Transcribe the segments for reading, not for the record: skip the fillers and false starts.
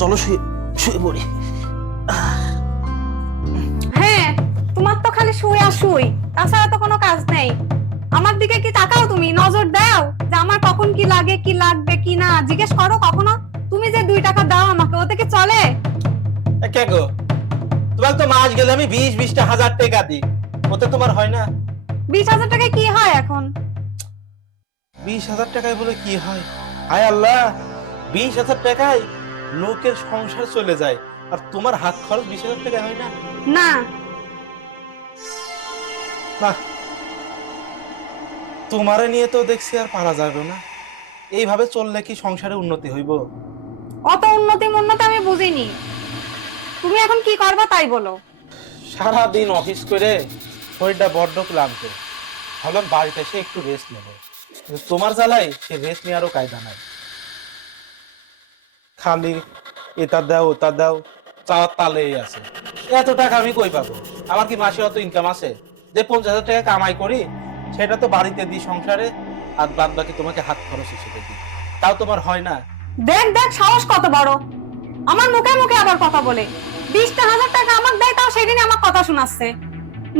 চলো শুয়ে শুয়ে পড়ি। হ্যাঁ, তোমার তো খালি শুয়ে আর শুই, তাছাড়া তো কোনো কাজ নেই। আমার দিকে কি তাকাও, তুমি নজর দাও যে আমার কখন কি লাগে, কি লাগবে কি না জিজ্ঞেস করো কখনো? তুমি যে 2 টাকা দাও আমাকে, ওতে কি চলে? কে গো, তোমার তো মাস গেলে আমি 20-20 হাজার টাকা দিই, ওতে তোমার হয় না? 20,000 টাকায় কি হয় এখন? 20,000 টাকায় বলে কি হয়? হায় আল্লাহ, 20,000 টাকায় লোকের সংসার চলে যায়, আর তোমার হাত খরচ 20,000 টাকায় হয় না? না। না, তোমারে নিয়ে তো দেখছি আর পারা যাবে না। এইভাবে চললে কি সংসারে উন্নতি হইব? অত উন্নতি আমি বুঝিনি। তুমি এখন কি করবা তাই বলো। সারা দিন অফিস করে শরীরটা বড্ড ক্লান্ত, ভাবলাম বাড়িতে এসে একটু রেস্ট নেব। কিন্তু তোমার জ্বালায় সে রেস্ট নেওয়ারও কায়দা নাই। খালি এটা দাও ওটা দাও, চাওয়ার তালেই আছে। এত টাকা আমি কই পাবো? আমার কি মাসে অত ইনকাম আছে যে 50,000 টাকা কামাই করি সেটা তো বাড়িতে দিই সংসারে, আর বাদ বাকি তোমাকে হাত খরচ হিসেবে দিই, তাও তোমার হয় না? দেখ দেখ, সাহস কত বড়, আমার মুখে মুখে আবার কথা বলে। 20,000 টাকা আমাকে দেয়, তাও সেদিনই আমার কথা শোনাচ্ছে।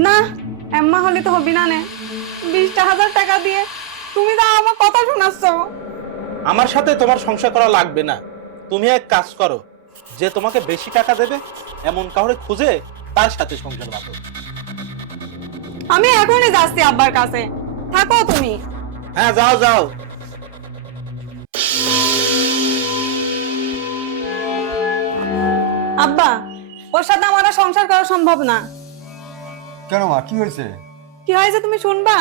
না, এম্মা হলে তো হবি না নে। 20,000 টাকা দিয়ে তুমি তো আমার কথা শোনাচ্ছ। আমার সাথে তোমার সংসার করা লাগবে না। তুমি এক কাজ করো, যে তোমাকে বেশি টাকা দেবে এমন কাউরে খুঁজে তার সাথে সংসার বাঁধো। আমি এখনই যাচ্ছি আব্বার কাছে, থাকো তুমি। হ্যাঁ, যাও যাও। আব্বা, ওর সাথে আমার আর সংসার করা সম্ভব না। কেন মা, কি হয়েছে? কি হয়েছে তুমি শুনবা?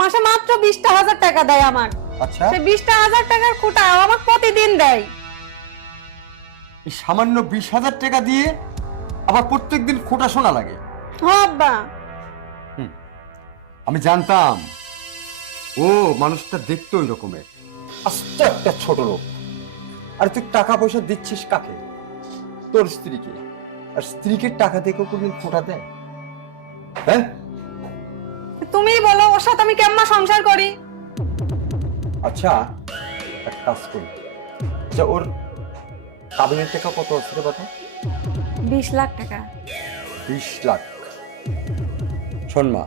মাসে মাত্র 20,000 টাকা দেয় আমার। আচ্ছা, সে 20,000 টাকার খুঁটা আমাকে প্রতিদিন দেয়। এই সামান্য 20,000 টাকা দিয়ে আবার প্রত্যেকদিন খোটা শোনা লাগে? হ্যাঁ আব্বা। আমি জানতাম ও মানুষটা দেখতে ওই রকমের, আস্ত একটা ছোট লোক। আর তুই টাকা পয়সা দিচ্ছিস কাকে? তোর স্ত্রীকে। আর স্ত্রীকে টাকা দিয়ে কেউ কোনদিন খোটা দেয়? হ্যাঁ, তুমিই বলো ওর সাথে আমি কেমন সংসার করি। আচ্ছা এক কাজ করি, আচ্ছা ওর কাবিনের টাকা কত আছে রে বাবা? 20 লাখ টাকা। 20 লাখ। শোন মা,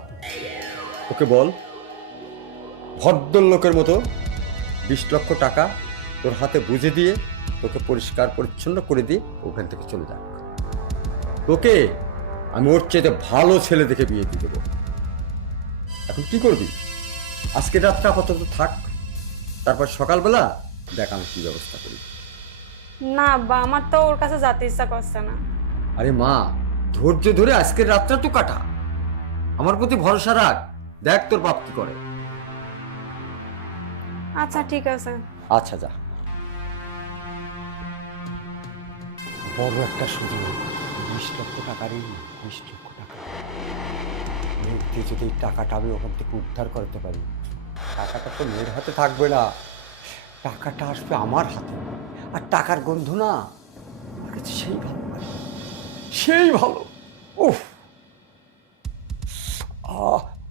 ওকে বল ভদ্রলোকের মতো 20 লক্ষ টাকা তোর হাতে বুঝে দিয়ে তোকে পরিষ্কার পরিচ্ছন্ন করে দিয়ে ওখান থেকে চলে যাক। তোকে আমি ওর চাইতে ভালো ছেলে দেখে বিয়ে দিয়ে দেবো। এখন কি করবি? আজকে রাতটা আপাতত থাক, তারপর সকালবেলা দেখ আমি কি ব্যবস্থা করি। না আব্বা, আমার তো ওর কাছে যেতে ইচ্ছা করছে না। আরে মা, ধৈর্য ধরে আজকের রাতটা তো কাটা, আমার প্রতি ভরসা রাখ, দেখ তোর বাপ কি করে। আচ্ছা ঠিক আছে। আচ্ছা যা। বড় একটা সুযোগ, 20 লক্ষ টাকারই 20 লক্ষ টাকা মেয়েকে যদি এই টাকাটা আমি ওখান থেকে উদ্ধার করতে পারি, টাকাটা তো মেয়ের হাতে থাকবে না, টাকাটা আসবে আমার হাতে। আর টাকার গন্ধ না আমার কাছে সেই ভালো লাগে, সেই ভালো। ওহ,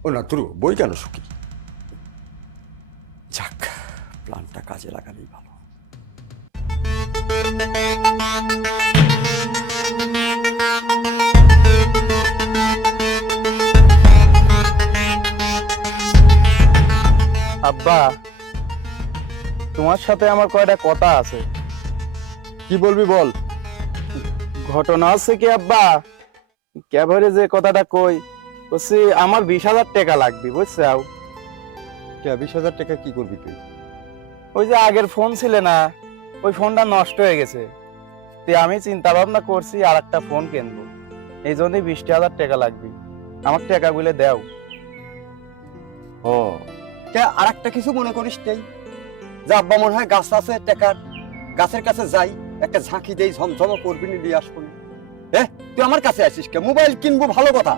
ও না তুরু বই কেন শুকি। যাক, প্ল্যানটা কাজে লাগালেই ভালো। আব্বা, তোমার সাথে আমার কয়টা কথা আছে। কি বলবি বল। ঘটনা হচ্ছে কি আব্বা, ক্যাভারে যে কথাটা কই বলছি, আমার 20,000 টাকা লাগবে বুঝছাও। 20,000 টাকা কি করবি তুই? ওই যে আগের ফোন ছিল না, ওই ফোনটা নষ্ট হয়ে গেছে, তো আমি চিন্তা ভাবনা করছি আর একটা ফোন কিনবো, এই জন্যই 20,000 টাকা লাগবে। আমার টাকাগুলো দাও। ও, আর একটা কিছু মনে করিস নেই? যা আব্বা মনে হয় গাছ আছে টাকার, গাছের কাছে যাই, একটা ঝাঁকি দেই, ঝমঝমা করবি নি, দিয়ে আসবো। তুই আমার কাছে আসিস কে? মোবাইল কিনবো ভালো কথা,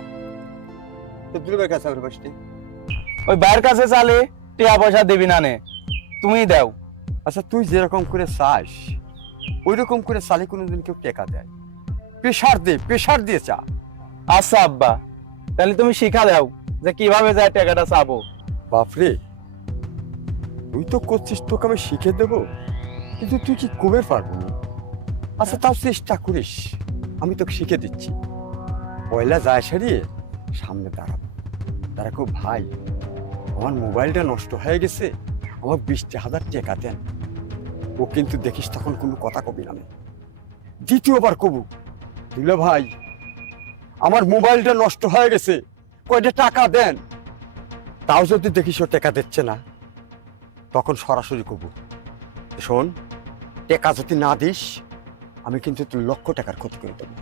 তো দুর্বের কাছে আমার বসতে। ওই বাইরের কাছে চালে টাকা পয়সা দিবি না নে, তুমিই দাও। আচ্ছা তুই যেরকম করে চাস ওই রকম করে চালে কোনোদিন কেউ টাকা দেয়? প্রেশার দে, প্রেশার দিয়ে চা। আচ্ছা আব্বা, তাহলে তুমি শিখা দাও যে কিভাবে যায় টাকাটা চাবো। বাপরে, তুই তো করছিস, তোকে আমি শিখে দেবো, কিন্তু তুই কি কবে পারবো না? আচ্ছা তাও চেষ্টা করিস, আমি তোকে শিখে দিচ্ছি। পয়লা যায় সারিয়ে সামনে দাঁড়াবো, খুব ভাই আমার মোবাইলটা নষ্ট হয়ে গেছে, আমার 20,000 টাকা দেন। ও কিন্তু দেখিস তখন কোনো কথা কবি না। দ্বিতীয়বার কবু, দুলে ভাই আমার মোবাইলটা নষ্ট হয়ে গেছে, কয়টা টাকা দেন। তাও যদি দেখিস ও টাকা দিচ্ছে না, তখন সরাসরি কবু, শোন টাকা যদি না দিস আমি কিন্তু তোর 1,00,000 টাকার ক্ষতি করে দেবো।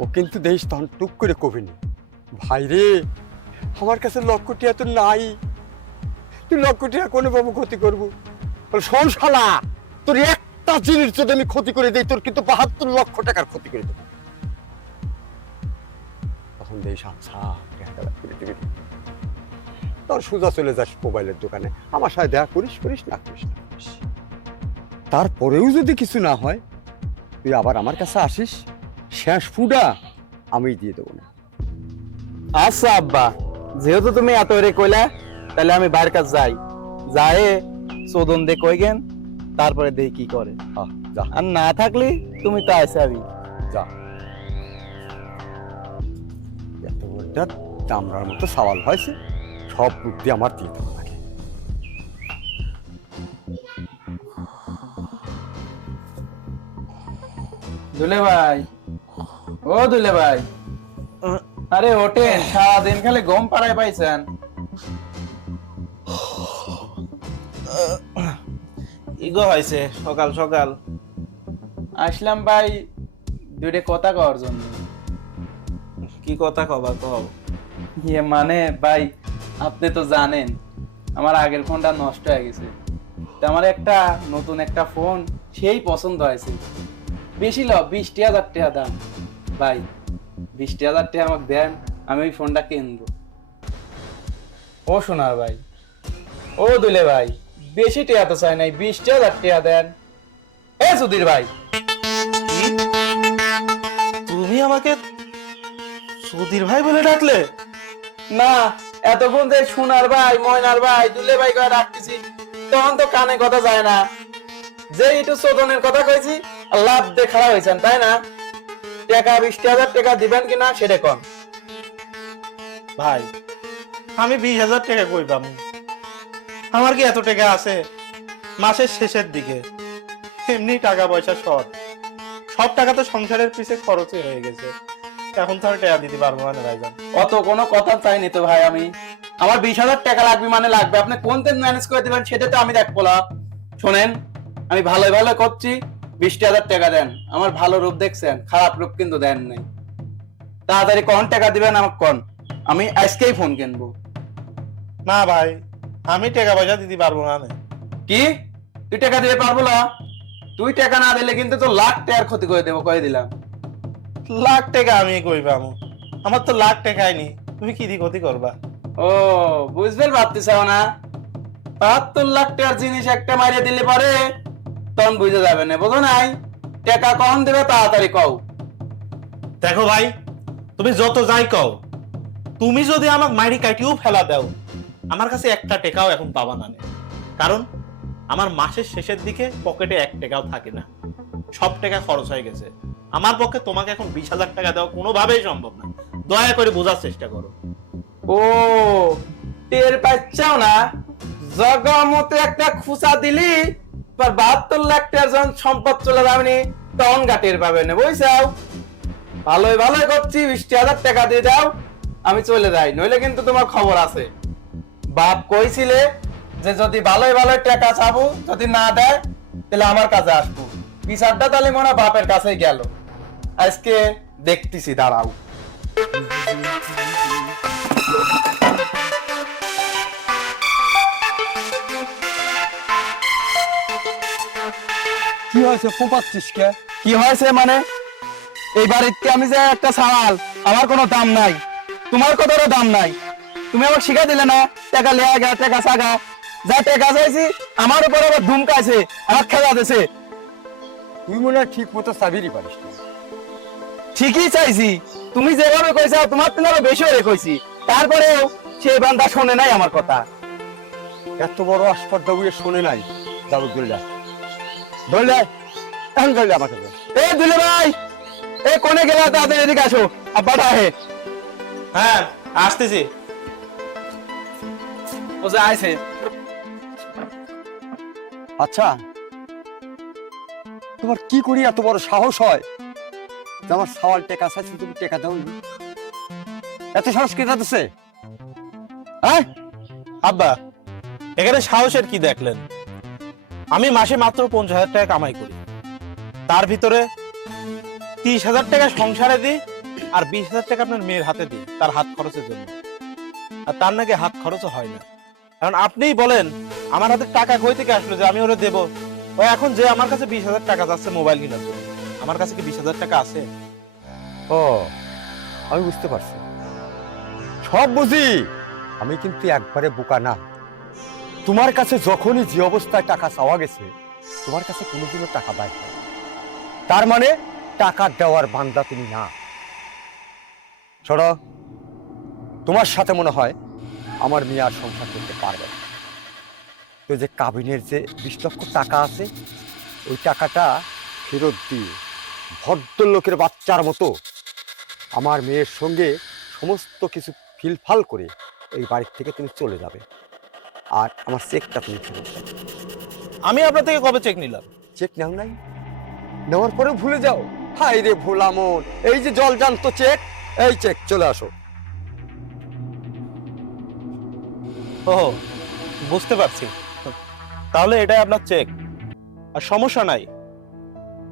ও কিন্তু দেখিস তখন টুক করে কবিনি, ভাই রে আমার কাছে 1,00,000 টাকা তো নাই, তুই 1,00,000 টাকা কোনে বাবু ক্ষতি করবো। শোন শালা, তোর একটা জিনিস যদি আমি ক্ষতি করে দিই তোর কিন্তু 72,00,000 টাকার ক্ষতি করে দেবো। তখন দেখিস আচ্ছা তোর সোজা চলে যাস মোবাইলের দোকানে, আমার সাথে দেখা করিস করিস না করিস না করিস। তারপরেও যদি কিছু না হয় তুই আবার আমার কাছে আসিস, শেষ ফুডা আমি দিয়ে দেবো না। আচ্ছা আব্বা, যেহেতু তুমি এত রে কইলা, তাহলে আমি বাইরের কাছে যাই, যায় চোদন দে কইগেন, তারপরে দেখি কি করে। যা, আর না থাকলে তুমি তো আইসাবি। যা। এত বড়টা দামড়ার মতো সওয়াল হয়েছে, সব বুদ্ধি আমার দিয়ে দেবো নাকি। দুলে ভাই, ও দুলে ভাই, আরে ওঠেন, সারাদিন খালি গম পাড়ায় পাইছেন। ইগো হয়েছে সকাল সকাল। আসলাম ভাই দুইটা কথা কওয়ার জন্য। কি কথা কবা কও? ইয়ে মানে ভাই, আপনি তো জানেন আমার আগের ফোনটা নষ্ট হয়ে গেছে, তো আমার একটা নতুন একটা ফোন সেই পছন্দ হয়েছে। বেশি ল 20,000 টাকা দাম। ভাই 20,000 টাকা আমাকে দেন, আমি ওই ফোনটা কিনবো। ও সোনার ভাই, ও দুলে ভাই, বেশি টাকা তো চাই নাই, 20,000 টাকা দেন। এ সুধীর ভাই, কি? তুমি আমাকে সুধীর ভাই বলে ডাকলে? না এতক্ষণ যে সোনার ভাই, ময়নার ভাই, দুলে ভাই করে ডাকতেছি, তখন তো কানে কথা যায় না। যে একটু চোদনের কথা কইছি, লাভ দিয়ে খারাপ হয়েছেন তাই না? টাকা 20,000 টাকা দিবেন কিনা সেটা কন। ভাই আমি 20,000 টাকা কই পাবো? আমার কি এত টাকা আছে? মাসের শেষের দিকে এমনি টাকা পয়সা শর্ট, সব টাকা তো সংসারের পিছে খরচই হয়ে গেছে, এখন তো আমি টাকা দিতে পারবো না ভাইজান। অত কোনো কথা চাইনি তো ভাই, আমি আমার 20,000 টাকা লাগবে মানে লাগবে, আপনি কোন দিন ম্যানেজ করে দিবেন সেটা তো আমি দেখবো না। শোনেন, আমি ভালো ভালো করছি, 20,000 টাকা দেন। আমার ভালো রূপ দেখছেন, খারাপ রূপ কিন্তু দেন নাই। তাড়াতাড়ি কোন টাকা দিবেন আমাকে কোন, আমি আজকেই ফোন কিনবো। না ভাই, আমি টাকা পয়সা দিতে পারবো না। কি তুই টাকা দিতে পারবো না? তুই টাকা না দিলে কিন্তু তো লাখ টাকার ক্ষতি করে দেবো, কয়ে দিলাম। লাখ টাকা আমি কই পাবো? আমার তো লাখ টাকাই নি, তুমি কি দি ক্ষতি করবা? ও বুঝবে ভাবতেছাও না? 72 লাখ টাকার জিনিস একটা মারিয়ে দিলে পরে তখন বুঝে যাবে না, বুঝো নাই? টাকা কখন দেবে তাড়াতাড়ি কও। দেখো ভাই, তুমি যত যাই কও, তুমি যদি আমাকে মাইরি কাটিও ফেলা দাও, আমার কাছে একটা টাকাও এখন পাবা না। কারণ আমার মাসের শেষের দিকে পকেটে 1 টাকাও থাকে না, সব টাকা খরচ হয়ে গেছে। আমার পক্ষে তোমাকে এখন 20,000 টাকা দেওয়া কোনোভাবেই সম্ভব না, দয়া করে বোঝার চেষ্টা করো। ও টের পাচ্ছাও না? জগা মতো একটা খুচা দিলি, 72 লাখ টাকার যখন সম্পদ চলে যাবে তখন গাটের পাবে না, বুঝছাও? ভালোই ভালোই করছি, 20,000 টাকা দিয়ে দাও, আমি চলে যাই, নইলে কিন্তু তোমার খবর আছে। বাপ কইছিলে যে যদি ভালোই ভালোই টাকা চাবো, যদি না দেয় তাহলে আমার কাছে আসবো। বিচারটা তাহলে মনে হয় বাপের কাছেই গেল। আজকে দেখতেছি, দাঁড়াও। কি হয়েছে ফোপাচ্ছিস কে? কি হয়েছে মানে? এই বাড়িতে আমি যে একটা সাওয়াল, আমার কোনো দাম নাই, তোমার কতটা দাম নাই। তুমি আমাকে শিখা দিলে না টাকা লেয়া গা, টাকা সাগা, যা টাকা চাইছি আমার উপর আবার ধুমকাইছে, আমার খেলা দিছে। তুই মনে হয় ঠিক মতো চাবিরই পারিস না। ঠিকই চাইছি, তুমি যেভাবে কইছো তোমার থেকে আরো বেশি হয়ে কইছি, তারপরেও সেই বান্দা শোনে নাই আমার কথা। এত বড় আসপর্দা বুয়ে শোনে নাই, যাবো ধরলে ধরলে এখন চলে আমার সাথে। এ দুলে ভাই, এ কোনে গেলা? তাড়াতাড়ি এদিকে আসো, আব্বাটা আহে। হ্যাঁ আসতেছি। ও যে আইছে। আচ্ছা, তোমার কি করি এত বড় সাহস হয় যে আমার সওয়াল টেকা চাইছি, তুমি টেকা দাও? এত সাহস কে দিচ্ছে? হ্যাঁ আব্বা, এখানে সাহসের কি দেখলেন? আমি মাসে মাত্র 50,000 টাকা কামাই করি, তার ভিতরে 30,000 টাকা সংসারে দিই আর 20,000 টাকা আপনার মেয়ের হাতে দিই তার হাত খরচের জন্য। আর তার নাকি হাত খরচও হয় না। এখন আপনিই বলেন আমার হাতে টাকা কই থেকে আসলো যে আমি ওরে দেবো? ও এখন যে আমার কাছে 20,000 টাকা যাচ্ছে মোবাইল কেনার জন্য, আমার কাছে কি 20,000 টাকা আছে? ও, আমি বুঝতে পারছি, সব বুঝি। আমি কিন্তু একবারে বোকা না। তোমার কাছে যখনই যে অবস্থায় টাকা চাওয়া গেছে, তোমার কাছে কোনোদিনও টাকা পাই না। তার মানে টাকা দেওয়ার বান্দা তুমি না। শোনো, তোমার সাথে মনে হয় আমার মেয়ে আর সংসার করতে পারবে না। তো যে কাবিনের যে 20 লক্ষ টাকা আছে, ওই টাকাটা ফেরত দিয়ে ভদ্রলোকের বাচ্চার মতো আমার মেয়ের সঙ্গে সমস্ত কিছু ফিলফাল করে এই বাড়ির থেকে তুমি চলে যাবে, আর আমার চেকটা তুমি ফেরত দাও। আমি আপনার থেকে কবে চেক নিলাম? চেক নাও নাই? নেওয়ার পরে ভুলে যাও? হাই রে ভোলা মন, এই যে জল জান্ত চেক, এই চেক, চলে আসো। ও, বুঝতে পারছি, তাহলে এটাই আপনার চেক। আর সমস্যা নাই,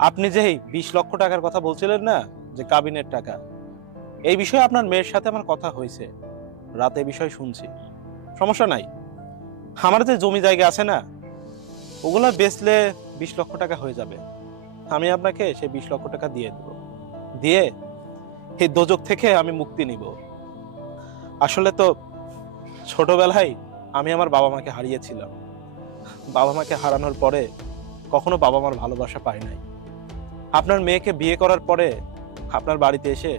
আপনি যে 20 লক্ষ টাকার কথা বলছিলেন না, যে কাবিনের টাকা, এই বিষয়ে আপনার মেয়ের সাথে আমার কথা হয়েছে, রাতে বিষয় শুনছি। সমস্যা নাই, আমার যে জমি জায়গা আছে না, ওগুলা বেচলে 20 লক্ষ টাকা হয়ে যাবে। আমি আপনাকে সেই 20 লক্ষ টাকা দিয়ে দেব, দিয়ে এই দোজক থেকে আমি মুক্তি নিব। আসলে তো ছোটবেলায় আমি আমার বাবা মাকে হারিয়েছিলাম। বাবা মাকে হারানোর পরে কখনো বাবা মার ভালোবাসা পাই নাই। আপনার মেয়েকে বিয়ে করার পরে আপনার বাড়িতে এসে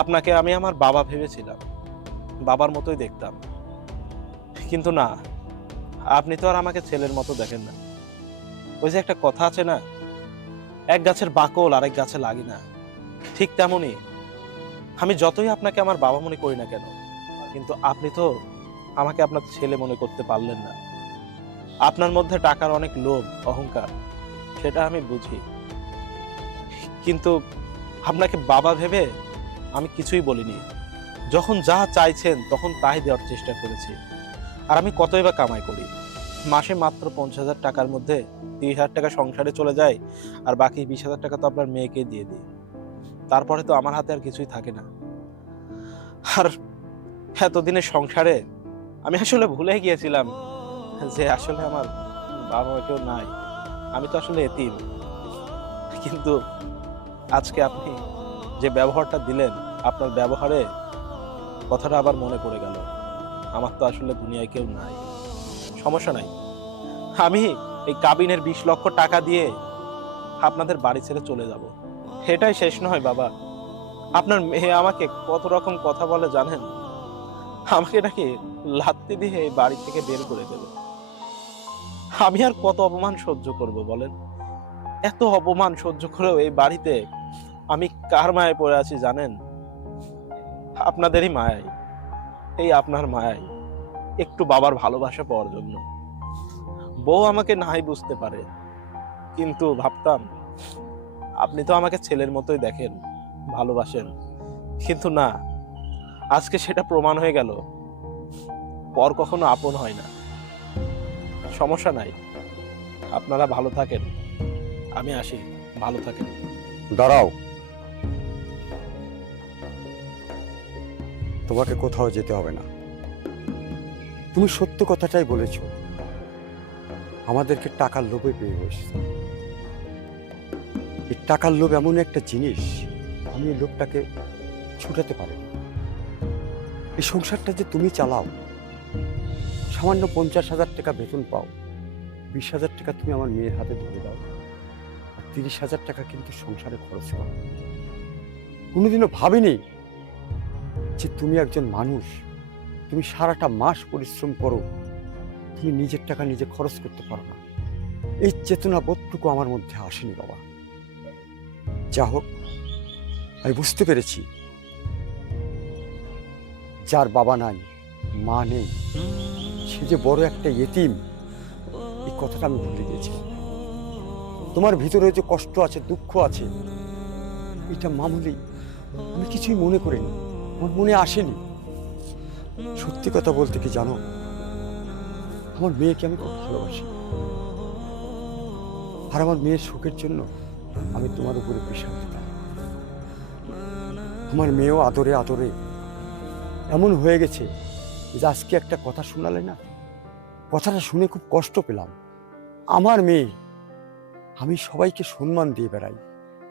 আপনাকে আমি আমার বাবা ভেবেছিলাম, বাবার মতোই দেখতাম। কিন্তু না, আপনি তো আর আমাকে ছেলের মতো দেখেন না। ওই যে একটা কথা আছে না, এক গাছের বাকল আরেক গাছে লাগে না, ঠিক তেমনই আমি যতই আপনাকে আমার বাবা মনে করি না কেন, কিন্তু আপনি তো আমাকে আপনার ছেলে মনে করতে পারলেন না। আপনার মধ্যে টাকার অনেক লোভ, অহংকার, সেটা আমি বুঝি, কিন্তু আপনাকে বাবা ভেবে আমি কিছুই বলিনি। যখন যা চাইছেন তখন তাই দেওয়ার চেষ্টা করেছি। আর আমি কতই বা কামাই করি? মাসে মাত্র 50,000 টাকার মধ্যে 30,000 টাকা সংসারে চলে যায়, আর বাকি 20,000 টাকা তো আপনার মেয়েকে দিয়ে দিই। তারপরে তো আমার হাতে আর কিছুই থাকে না। আর এতদিনের সংসারে আমি আসলে ভুলে গিয়েছিলাম যে আসলে আমার বাবা মা কেউ নাই, আমি তো আসলে এতিম। কিন্তু আজকে আপনি যে ব্যবহারটা দিলেন, আপনার ব্যবহারে কথাটা আবার মনে পড়ে গেল, আমার তো আসলে দুনিয়ায় কেউ নাই। সমস্যা নাই, আমি এই কাবিনের 20 লক্ষ টাকা দিয়ে আপনাদের বাড়ি ছেড়ে চলে যাব। এটাই শেষ নয় বাবা, আপনার মেয়ে আমাকে কত রকম কথা বলে জানেন? আমাকে নাকি লাত্তি দিয়ে এই বাড়ি থেকে বের করে দেবে। আমি আর কত অপমান সহ্য করব বলেন? এত অপমান সহ্য করেও এই বাড়িতে আমি কার মায়ায় পড়ে আছি জানেন? আপনাদেরই মায়ায়, এই আপনার মায়ায়, একটু বাবার ভালোবাসা পাওয়ার জন্য। বউ আমাকে নাই বুঝতে পারে, কিন্তু ভাবতাম আপনি তো আমাকে ছেলের মতোই দেখেন, ভালোবাসেন। কিন্তু না, আজকে সেটা প্রমাণ হয়ে গেল, পর কখনো আপন হয় না। সমস্যা নাই, আপনারা ভালো থাকেন, আমি আসি, ভালো থাকেন। দাঁড়াও, তোমাকে কোথাও যেতে হবে না। তুমি সত্য কথাটাই বলেছ, আমাদেরকে টাকার লোভে পেয়ে বসেছে। এই টাকার লোভ এমন একটা জিনিস, আমি এই লোভটাকে ছুটাতে পারি। এই সংসারটা যে তুমি চালাও, সামান্য 50,000 টাকা বেতন পাও, 20,000 টাকা তুমি আমার মেয়ের হাতে ধরে দাও, আর 30,000 টাকা কিন্তু সংসারে খরচ করো। কোনোদিনও ভাবিনি যে তুমি একজন মানুষ, তুমি সারাটা মাস পরিশ্রম করো, তুমি নিজের টাকা নিজে খরচ করতে পারো না। এই চেতনা বোধটুকু আমার মধ্যে আসেনি বাবা। যা হোক, আমি বুঝতে পেরেছি যার বাবা নাই, মা নেই, সে যে বড় একটা ইতিম, এই কথাটা আমি ভুলে গেছি। তোমার ভিতরে যে কষ্ট আছে, দুঃখ আছে, এটা মামুলি, আমি কিছুই মনে করিনি, আমার মনে আসেনি। সত্যি কথা বলতে কি জানো, আমার মেয়েকে আমি খুব ভালোবাসি, আর আমার মেয়ের সুখের জন্য আমি তোমার উপরে প্রেশার দিতাম। আমার মেয়েও আদরে আদরে এমন হয়ে গেছে যে আজকে একটা কথা শোনালে না, কথাটা শুনে খুব কষ্ট পেলাম। আমার মেয়ে, আমি সবাইকে সম্মান দিয়ে বেড়াই,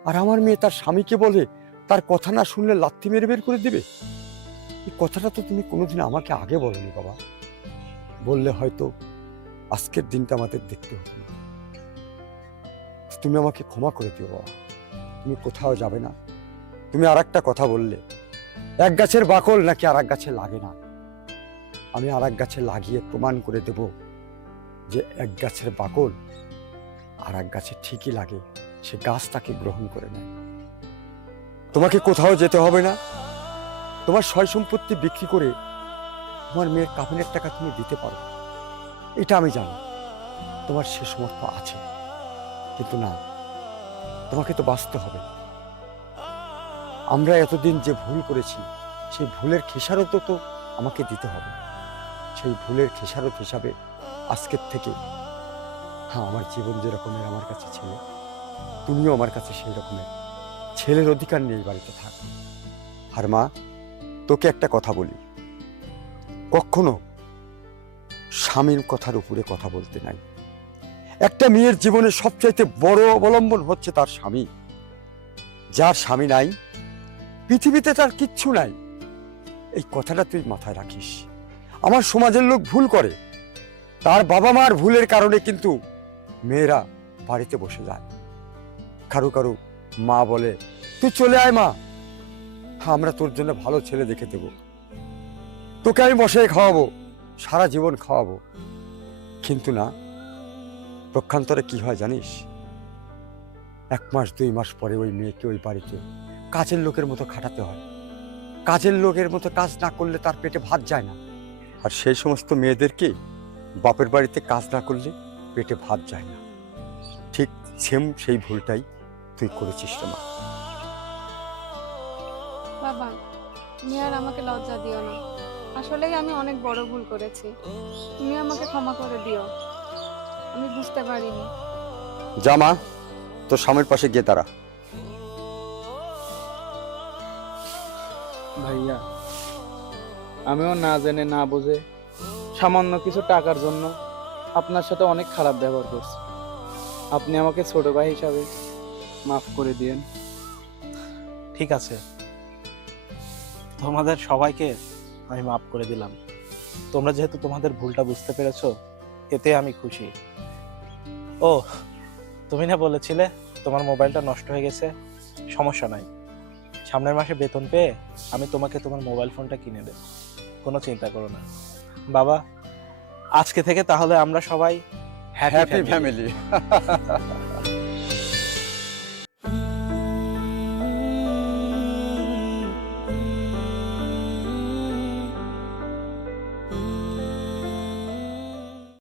আর আমার মেয়ে তার স্বামীকে বলে তার কথা না শুনলে লাথি মেরে বের করে দেবে। এই কথাটা তো তুমি কোনোদিন আমাকে আগে বলোনি বাবা, বললে হয়তো আজকের দিনটা আমাদের দেখতে হতো না। তুমি আমাকে ক্ষমা করে দিও বাবা, তুমি কোথাও যাবে না। তুমি আর একটা কথা বললে, এক গাছের বাকল নাকি আর এক গাছে লাগে না। আমি আর এক গাছে লাগিয়ে প্রমাণ করে দেব যে এক গাছের বাকল আর এক গাছে ঠিকই লাগে, সে গাছ তাকে গ্রহণ করে নেয়। তোমাকে কোথাও যেতে হবে না, তোমার সয় সম্পত্তি বিক্রি করে তোমার মেয়ের কাবিনের টাকা তুমি দিতে পারো, এটা আমি জানি, তোমার সে সামর্থ্য আছে। কিন্তু না, তোমাকে তো বাঁচতে হবে। আমরা এতদিন যে ভুল করেছি, সেই ভুলের খেসারত তো আমাকে দিতে হবে। সেই ভুলের খেসারত হিসাবে আজকের থেকে, হ্যাঁ, আমার জীবন যে রকমের আমার কাছে ছিল, তুমিও আমার কাছে সেই রকমের। ছেলের অধিকার নেই বাড়িতে থাক। আর মা, তোকে একটা কথা বলি, কখনো স্বামীর কথার উপরে কথা বলতে নাই। একটা মেয়ের জীবনে সবচাইতে বড় অবলম্বন হচ্ছে তার স্বামী। যার স্বামী নাই, পৃথিবীতে তার কিচ্ছু নাই। এই কথাটা তুই মাথায় রাখিস। আমার সমাজের লোক ভুল করে, তার বাবা মার ভুলের কারণে কিন্তু মেয়েরা বাড়িতে বসে যায়। কারো কারো মা বলে, তুই চলে আয় মা, আমরা তোর জন্য ভালো ছেলে দেখে দেব, তোকে আমি বসে খাওয়াবো, সারা জীবন খাওয়াবো। কিন্তু না, পক্ষান্তরে কি হয় জানিস, 1 মাস 2 মাস পরে ওই মেয়েকে ওই বাড়িতে কাজের লোকের মতো খাটাতে হয়। কাজের লোকের মতো কাজ না করলে তার পেটে ভাত যায় না। আর সেই সমস্ত মেয়েদেরকে বাপের বাড়িতে কাজ না করলে পেটে ভাত যায় না। ঠিক সেম সেই ভুলটাই তুই করেছিস রে মা। বাবা, তুমি আর আমাকে লজ্জা দিও না, আসলেই আমি অনেক বড় ভুল করেছি, তুমি আমাকে ক্ষমা করে দিও, আমি বুঝতে পারিনি। যা মা, তোর স্বামীর পাশে গিয়ে দাঁড়া। ভাইয়া, আমিও না জেনে না বুঝে সামান্য কিছু টাকার জন্য আপনার সাথে অনেক খারাপ ব্যবহার করছি। আপনি আমাকে ছোট ভাই হিসাবে মাফ করে দিয়েন। ঠিক আছে, তোমাদের সবাইকে আমি মাফ করে দিলাম। তোমরা যেহেতু তোমাদের ভুলটা বুঝতে পেরেছো, এতে আমি খুশি। ও, তুমি না বলেছিলে তোমার মোবাইলটা নষ্ট হয়ে গেছে? সমস্যা নাই, সামনের মাসে বেতন পেয়ে আমি তোমাকে তোমার মোবাইল ফোনটা কিনে দেব, কোনো চিন্তা করো না। বাবা, আজকে থেকে তাহলে আমরা সবাই হ্যাপি ফ্যামিলি।